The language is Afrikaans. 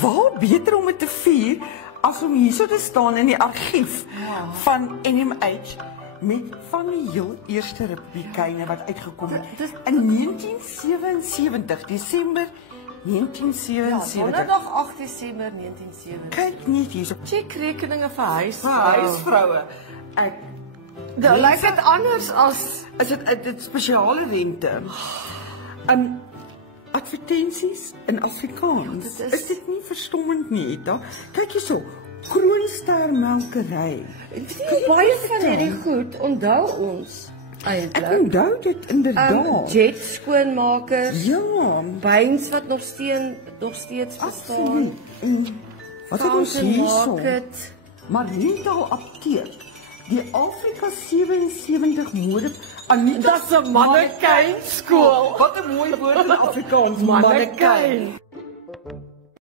waar beter om het te vier as om hier so te staan in die argief van NMH met van die heel eerste republikeine wat uitgekom het in 1977, Desember 1977. Ja, donderdag 8 Desember 1977. Kyk net hierso. Checkrekeninge vir Huisvroue. Dit lyk dit anders as is dit spesiale rente. Advertensies in Afrikaans. Is dit nie verstommend nie, Etta? Kyk hierso. Kroonster melkery. baie van hierdie goed onthou ons Ek eintlik. onthou dit inderdaad. Jet skoonmakers, Ja, byns wat nog steeds bestaan. absoluut. En wat het ons Fountain hierso? Market. Mariental apteek. Die Afrika 77 mode. Dis 'n mannekyn skool. Wat 'n mooi woord in Afrikaans, Mannekyn.